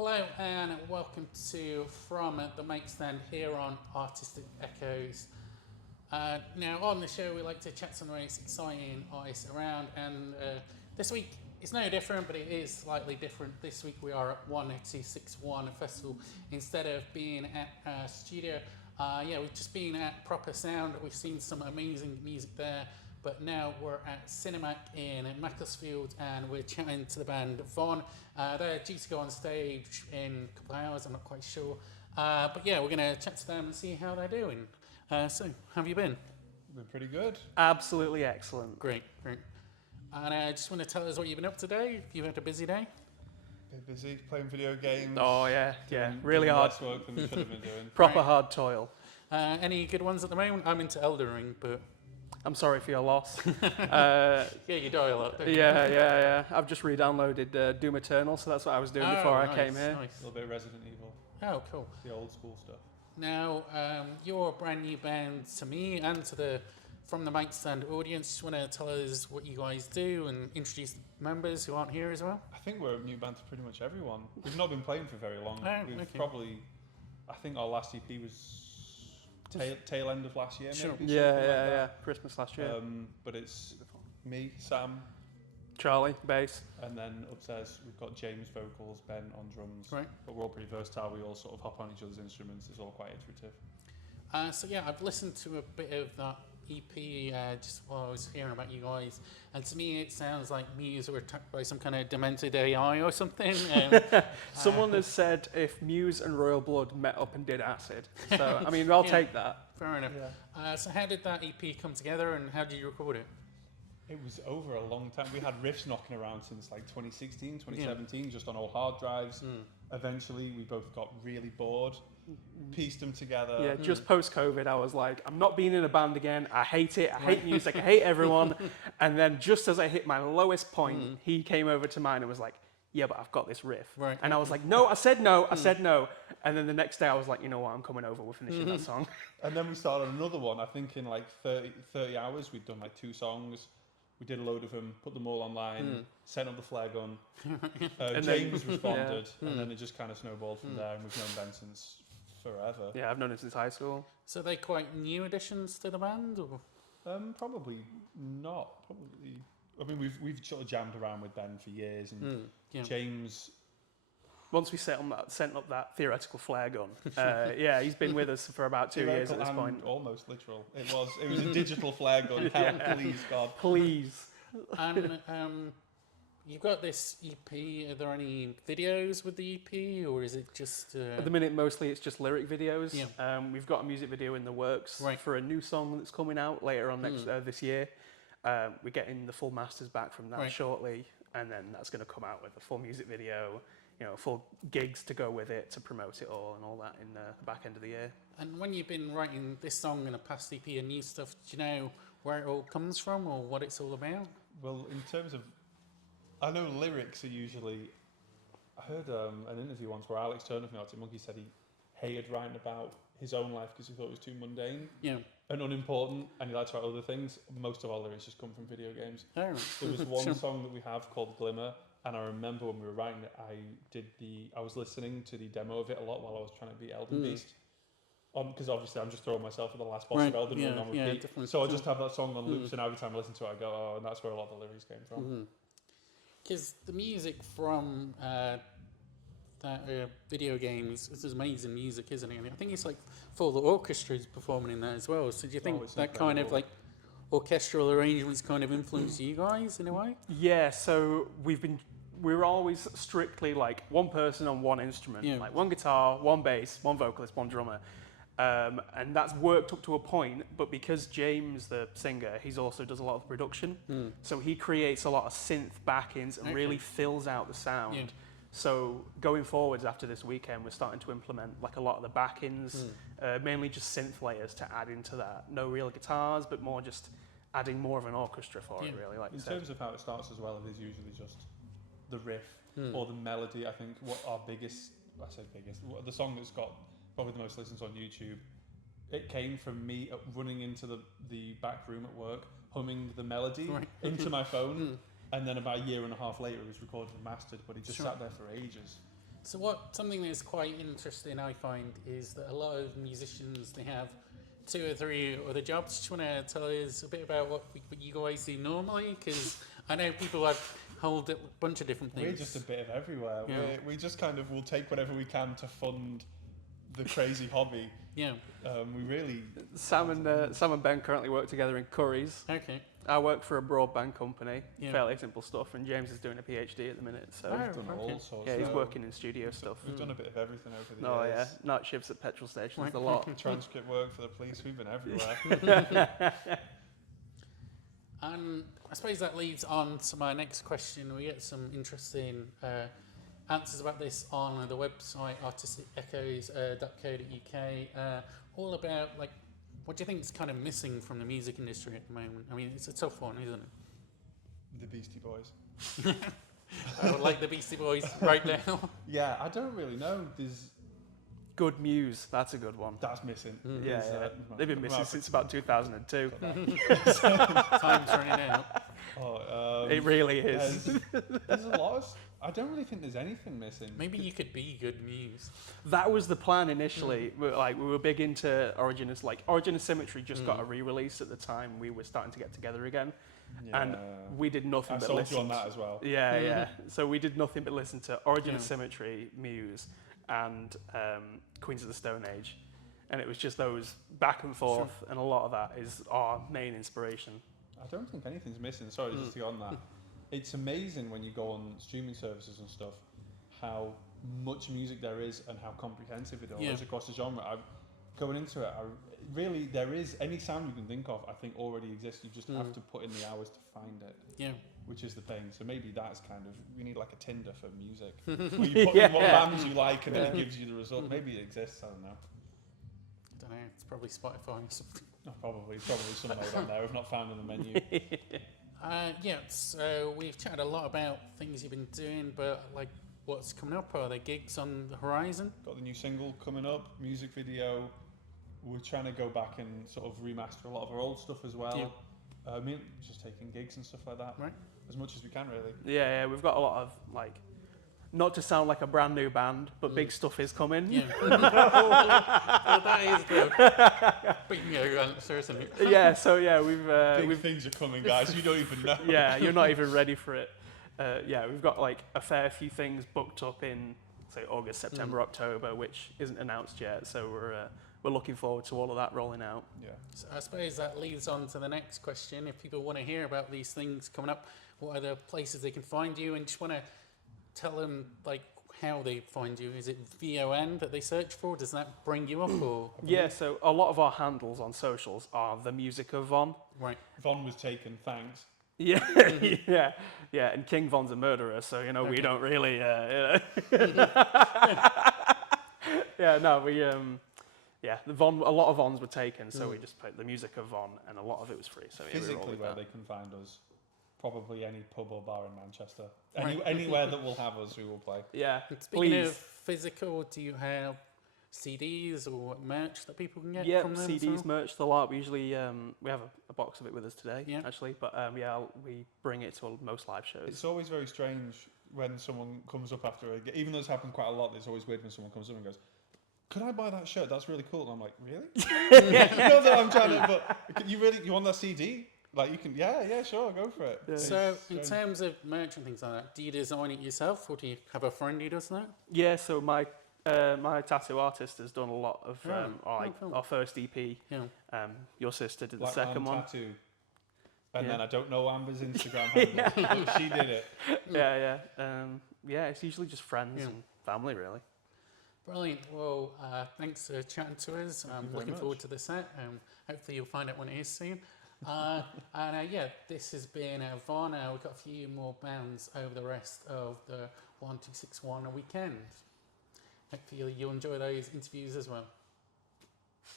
Hello and welcome to From the Mic Stand here on Artistic Echoes. Now on the show we like to chat some of the most exciting artists around, and this week it's no different, but it is slightly different. This week we are at 1261 Festival instead of being at a studio. We've just been at Proper Sound. We've seen some amazing music there, but now we're at Cinemac in Macclesfield and we're chatting to the band Von. They're due to go on stage in a couple of hours, I'm not quite sure. But yeah, we're going to chat to them and see how they're doing. So, how have you been? Been pretty good. Absolutely excellent. Great. And I just want to tell us what you've been up to today. If you've had a busy day. Been busy playing video games. Oh yeah, really doing hard. less work than we should have been doing. Proper hard toil. Any good ones at the moment? I'm into Elden Ring, but... I'm sorry for your loss. Yeah, you die a lot, don't you? Yeah. I've just re-downloaded Doom Eternal, so that's what I was doing before I came here. Nice. A little bit of Resident Evil. Oh, cool. The old school stuff. Now, you're a brand new band to me and to the From the Mic Stand audience. Just want to tell us what you guys do and introduce the members who aren't here as well? I think we're a new band to pretty much everyone. We've not been playing for very long. I think our last EP was tail end of last year, Sure. maybe. Yeah. Christmas last year. But it's me, Sam, Charlie, bass. and then upstairs we've got James vocals, Ben on drums. Right. But we're all pretty versatile. We all sort of hop on each other's instruments. It's all quite iterative. I've listened to a bit of that EP just while I was hearing about you guys, and to me it sounds like Muse were attacked by some kind of demented AI or something. Someone has said if Muse and Royal Blood met up and did acid. So, I mean, I'll take that. Fair enough. Yeah. So how did that EP come together and how did you record it? It was over a long time. We had riffs knocking around since like 2016, 2017, just on all hard drives. Eventually, we both got really bored, pieced them together. Yeah, just post-COVID, I was like, I'm not being in a band again. I hate it. I hate music. I hate everyone. And then just as I hit my lowest point, he came over to mine and was like, yeah, but I've got this riff. Right. And I was like, no, I said no. I said no. And then the next day I was like, you know what, I'm coming over. We're finishing that song. And then we started another one. I think in like 30 hours, we'd done like 2 songs. We did a load of them, put them all online, sent up the flare gun. James responded, and then it just kind of snowballed from there. And we've known Ben since forever. Yeah, I've known him since high school. So are they quite new additions to the band? Or? Probably not. I mean, we've sort of jammed around with Ben for years, and James. Once we sent up that theoretical flare gun, he's been with us for about 2 years at this point. Almost literal. It was a digital flare gun. Help, please, God. Please. And you've got this EP. Are there any videos with the EP, or is it just... At the minute, mostly it's just lyric videos. Yeah. We've got a music video in the works for a new song that's coming out later on this year. We're getting the full masters back from that shortly, and then that's going to come out with a full music video, full gigs to go with it, to promote it all and all that in the back end of the year. And when you've been writing this song and a past EP and new stuff, do you know where it all comes from or what it's all about? Well, in terms of... I know lyrics are usually... I heard an interview once where Alex Turner from Arctic Monkey said he hated writing about his own life because he thought it was too mundane and unimportant, and he liked to write other things. Most of our lyrics just come from video games. There was one song that we have called Glimmer, and I remember when we were writing it, I was listening to the demo of it a lot while I was trying to beat Elden Beast. Because obviously I'm just throwing myself at the last boss of Elden Ring on repeat. So I just have that song on loops, and every time I listen to it, I go, oh, and that's where a lot of the lyrics came from. Because the music from that video games is amazing music, isn't it? And I think it's like full of orchestras performing in that as well. So do you think that incredible. Kind of like orchestral arrangements kind of influence you guys in a way? Yeah, so we're always strictly like one person on one instrument, like one guitar, one bass, one vocalist, one drummer. And that's worked up to a point, but because James, the singer, he's also does a lot of production, so he creates a lot of synth backings and really fills out the sound. So going forwards after this weekend, we're starting to implement like a lot of the backings, mainly just synth layers to add into that. No real guitars, but more just adding more of an orchestra for it, really. Like in terms of how it starts as well, it is usually just the riff or the melody. I think what our biggest, the song that's got probably the most listens on YouTube, it came from me running into the back room at work, humming the melody into my phone. And then about a year and a half later, it was recorded and mastered, but it just sat there for ages. So something that's quite interesting I find is that a lot of musicians, they have 2 or 3 other jobs. Do you want to tell us a bit about what you guys do normally? Because I know people hold a bunch of different things. We're just a bit of everywhere. Yeah. We just kind of will take whatever we can to fund the crazy hobby. Yeah. We really... Sam and Ben currently work together in Curry's. Okay. I work for a broadband company, fairly simple stuff, and James is doing a PhD at the minute. So we've done all sorts. yeah, he's working in studio stuff. We've done a bit of everything over the Oh years. yeah, night shifts at petrol stations, a lot. Transcript work for the police. We've been everywhere. And I suppose that leads on to my next question. We get some interesting answers about this on the website artisticechoes.co.uk. All about what do you think is kind of missing from the music industry at the moment? I mean, it's a tough one, isn't it? The Beastie Boys. I would like the Beastie Boys right now. Yeah, I don't really know. There's Good Muse, that's a good one. that's missing. Yeah, they've been missing since about 2002. Time's running out. It really is. There's a lot of... I don't really think there's anything missing. Maybe you could be Good Muse. That was the plan initially. We were big into Origin of Symmetry just got a re-release at the time. We were starting to get together again. Yeah. And we did nothing I but sold listen. you on that as well. Yeah. So we did nothing but listen to Origin of Symmetry, Muse, and Queens of the Stone Age. And it was just those back and forth, and a lot of that is our main inspiration. I don't think anything's missing. Sorry, just to go on that. It's amazing when you go on streaming services and stuff, how much music there is and how comprehensive it is across the genre. Going into it, really, there is any sound you can think of, I think already exists. You just have to put in the hours to find it. Yeah. Which is the thing. So maybe that's kind of, we need like a Tinder for music. Where you put in what bands you like and then it gives you the result. Maybe it exists, I don't know. I don't know, it's probably Spotify or something. Oh, probably some note on there. I've not found on the menu. So we've chatted a lot about things you've been doing, but what's coming up? Are there gigs on the horizon? Got the new single coming up, music video. We're trying to go back and sort of remaster a lot of our old stuff as well. Yeah. I mean, just taking gigs and stuff like that. Right. As much as we can, really. Yeah, we've got a lot of not to sound like a brand new band, but big stuff is coming. Yeah. Well, that is the bingo answer, isn't it? Yeah, so we've... Big things are coming, guys. You don't even know. Yeah, you're not even ready for it. We've got a fair few things booked up in, say, August, September, October, which isn't announced yet. So we're looking forward to all of that rolling out. Yeah. So I suppose that leads on to the next question. If people want to hear about these things coming up, what are the places they can find you? And just want to tell them how they find you. Is it VON that they search for? Does that bring you up or? Yeah, so a lot of our handles on socials are the music of Von. Right. Von was taken, thanks. Yeah, yeah, and King Von's a murderer, so we don't really. Yeah, no, we the Von. A lot of Vons were taken, so we just put the music of Von, and a lot of it was free. So physically, where they can find us. Probably any pub or bar in Manchester. Anywhere that will have us, we will play. Yeah. Speaking of physical, do you have CDs or merch that people can get from them? Yeah, CDs, merch, the lot. We usually we have a box of it with us today, actually. But we bring it to most live shows. It's always very strange when someone comes up after a gig. Even though it's happened quite a lot, it's always weird when someone comes up and goes, "Could I buy that shirt? That's really cool." And I'm like, "Really?" You know that I'm trying to. But you want that CD? You can, sure, go for it. Yeah. So, in terms of merch and things like that, do you design it yourself, or do you have a friend who does that? Yeah, so my tattoo artist has done a lot of our first EP. Yeah. Your sister did the second one. Tattoo. And then I don't know Amber's Instagram handle, but she did it. Yeah. It's usually just friends and family, really. Brilliant. Well, thanks for chatting to us. I'm looking forward to the set. Hopefully you'll find out when it is soon. This has been Von. We've got a few more bands over the rest of the 1261 weekend. Hopefully you'll enjoy those interviews as well.